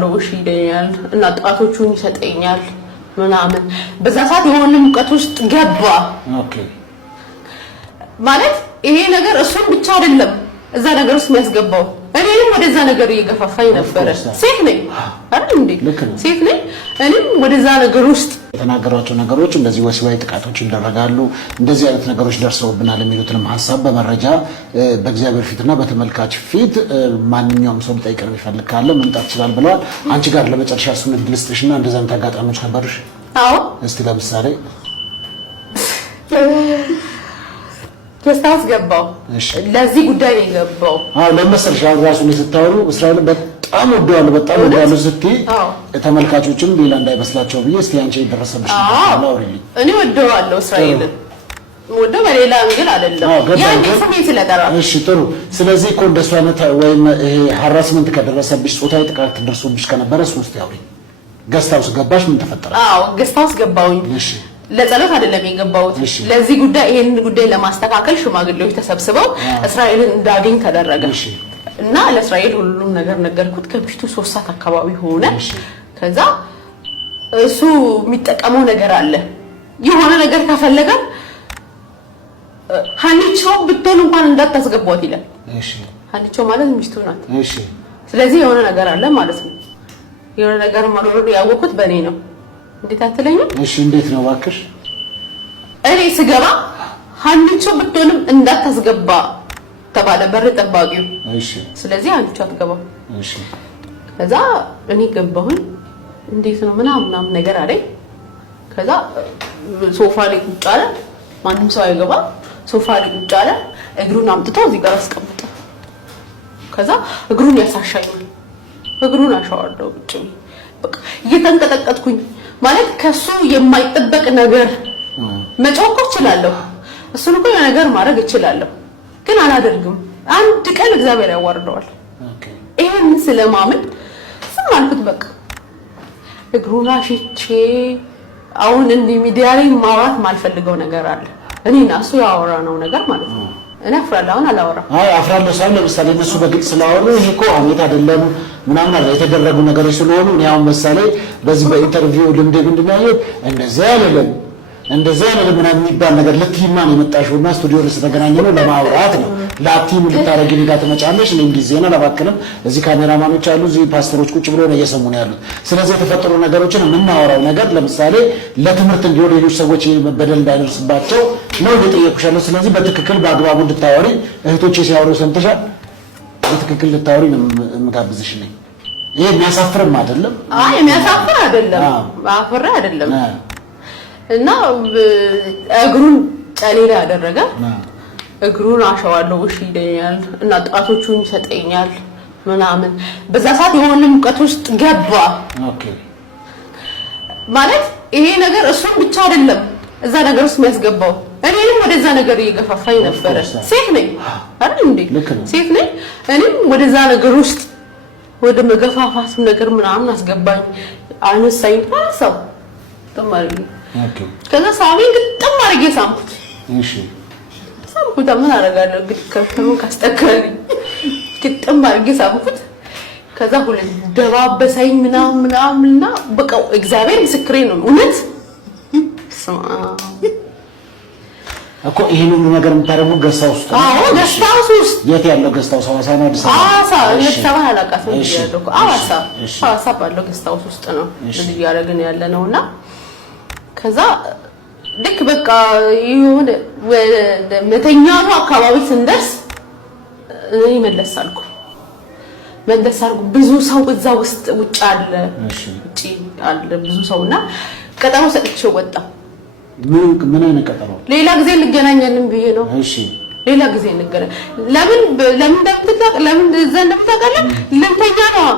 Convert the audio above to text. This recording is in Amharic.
ለውሽ ይደኛል እና ጣቶቹን ይሰጠኛል ምናምን በዛ ሰዓት የሆነ ሙቀት ውስጥ ገባ። ኦኬ ማለት ይሄ ነገር እሱን ብቻ አይደለም እዛ ነገር ውስጥ የሚያስገባው እኔንም ወደዛ ነገር እየገፋፋኝ ነበር። ሴት ነኝ አይደል እንዴ? ሴት ነኝ። እኔም ወደዛ ነገር ውስጥ የተናገሯቸው ነገሮች እንደዚህ ወሲባዊ ጥቃቶች ይደረጋሉ፣ እንደዚህ አይነት ነገሮች ደርሰውብናል የሚሉትንም ሐሳብ በመረጃ በእግዚአብሔር ፊትና በተመልካች ፊት ማንኛውም ሰው ሊጠይቀን የሚፈልግ ካለ መምጣት ይችላል ብለዋል። አንቺ ጋር ለመጨረሻ እሱን እድል ልስጥሽና እንደዛ አይነት አጋጣሚዎች ነበሩሽ? አዎ። እስቲ ለምሳሌ ከስታውስ ገባው። ለዚህ ጉዳይ ነው የገባው። አዎ ለምሳሌ ሻው ራሱ ልትታወሩ እስራኤል በጣም ወደዋለሁ ስትይ ተመልካቾችም ሌላ እንዳይመስላቸው ብዬ እስቲ አንቺ ይደረሰብሽ ነው አውሪልኝ። እኔ ወደዋለሁ እስራኤልን ወደ በሌላ እንግል አይደለም ያን ስሜት ስለጠራ። እሺ ጥሩ። ስለዚህ እኮ እንደሱ አይነት ወይም ይሄ ሃራስመንት ከደረሰብሽ ጾታዊ ጥቃት ደርሶብሽ ከነበረ ሶስት ያውሪ ገስታውስ ገባሽ ምን ተፈጠረ? አዎ ገስታውስ ገባውኝ። እሺ ለጸሎት አይደለም የገባሁት። ለዚህ ጉዳይ ይሄንን ጉዳይ ለማስተካከል ሽማግሌዎች ተሰብስበው እስራኤልን እንዳገኝ ተደረገ እና ለእስራኤል ሁሉም ነገር ነገርኩት። ከምሽቱ 3 ሰዓት አካባቢ ሆነ። ከዛ እሱ የሚጠቀመው ነገር አለ። የሆነ ነገር ከፈለገ ሀኒቾ ብትሆን እንኳን እንዳታስገቧት ይላል። እሺ ሀኒቾ ማለት ሚስቱ ናት። እሺ ስለዚህ የሆነ ነገር አለ ማለት ነው። የሆነ ነገር ማለሩ ያወቁት በእኔ ነው። እንዴት አትለኝም? እሺ እንዴት ነው እባክሽ? እኔ ስገባ ሀኒቾ ብትሆንም እንዳታስገባ ተባለ በር ጠባቂው። እሺ ስለዚህ ሀኒቾ አትገባም። እሺ ከዛ እኔ ገባሁኝ። እንዴት ነው ምናምን ነገር አለኝ። ከዛ ሶፋ ላይ ቁጭ አለ። ማንም ሰው አይገባ። ሶፋ ላይ ቁጭ አለ። እግሩን አምጥቶ እዚህ ጋር አስቀምጠ። ከዛ እግሩን ያሳሻኛል። እግሩን አሻዋለሁ ቁጭ በቃ እየተንቀጠቀጥኩኝ ማለት ከሱ የማይጠበቅ ነገር መጮህ እችላለሁ። እሱን እኮ ነገር ማድረግ እችላለሁ ግን አላደርግም። አንድ ቀን እግዚአብሔር ያዋርደዋል። ይሄን ስለማምን ዝም አልኩት። በቃ እግሩን አሽቼ አሁን እንዲህ ሚዲያ ላይ ማውራት ማልፈልገው ነገር አለ። እኔና እሱ ያወራነው ነገር ማለት ነው። እኔ አፍራለሁ። አሁን አላወራም። አይ አፍራለሁ ሳይሆን ለምሳሌ እነሱ በግልጽ ስላወሩ ይሄ እኮ አሜት አይደለም ምናምን አለ የተደረጉ ነገሮች ስለሆኑ እኔ አሁን ምሳሌ በዚህ በኢንተርቪው ልምድ ምንድነው እንደዚህ አይደለም እንደዚህ አይደለም ምናምን የሚባል ነገር ለቲማ ነው የመጣሽውና ስቱዲዮ ድረስ ተገናኘነው ለማውራት ነው። ላቲም ልታረግኝ ጋር ተመጫለሽ እኔ ጊዜና ለባከለም እዚህ ካሜራማኖች አሉ፣ እዚህ ፓስተሮች ቁጭ ብለው ነው እየሰሙ ነው ያሉት። ስለዚህ የተፈጠሩ ነገሮችን የምናወራው ነገር ለምሳሌ ለትምህርት እንዲሆን ሌሎች ሰዎች በደል እንዳይደርስባቸው ነው እየጠየቁሻለሁ። ስለዚህ በትክክል በአግባቡ እንድታወሪ እህቶቼ ሲያወሩ ሰምተሻል። በትክክል ልታወሪ ነው የምጋብዝሽ ነኝ። ይሄ የሚያሳፍርም አይደለም። አይ የሚያሳፍር አይደለም። አፍራ አይደለም። እና እግሩን ጨሌላ ያደረገ እግሩን አሻዋለሁ እሺ ይደኛል እና ጣቶቹን ይሰጠኛል ምናምን በዛ ሰዓት የሆነ ሙቀት ውስጥ ገባ። ኦኬ ማለት ይሄ ነገር እሱን ብቻ አይደለም እዛ ነገር ውስጥ የሚያስገባው እኔንም ወደዛ ነገር እየገፋፋኝ ነበር። ሴት ነኝ አይደል እንዴ? ሴት ነኝ። እኔም ወደዛ ነገር ውስጥ ወደ መገፋፋቱ ነገር ምናምን አስገባኝ። አነሳኝ ታሰው ተማሪ ከዛ ሳሚን ግጥም አድርጌ ሳምኩት። እሺ ሳምኩት። ምን አደርጋለሁ እንግዲህ ከፈሙ ካስተካከለኝ ግጥም አድርጌ ሳምኩት። ከዛ ሁሉ ደባበሰኝ ምናምንና በቃ እግዚአብሔር ምስክሬ ነው እውነት እኮ ይሄን ሁሉ ነገር የምታደርጉ ገስታው ውስጥ ነው? አዎ ገስታው ውስጥ። የት ያለው ገስታው? ሐዋሳ ነው አዲስ አበባ? ሐዋሳ ለተሰባ አላቃት ነው ያለው። ሐዋሳ ባለው ገስታው ውስጥ ነው እንደዚህ ያደረግን ያለ ነውና ከዛ ልክ በቃ ይሁን ወደ መተኛቱ አካባቢ ስንደርስ እኔ መለሳልኩ ብዙ ሰው እዛ ውስጥ ውጭ አለ። ውጪ አለ ብዙ ሰውና ቀጠሮ ሰጥቼው ወጣ። ምን አይነት ቀጠሮ? ሌላ ጊዜ እንገናኛለን ብዬ ነው። እሺ ሌላ ጊዜ እንገናኝ። ለምን እንደምትታቅ ለምን ዘንድ እንደምታቀለ ለምተኛ ነው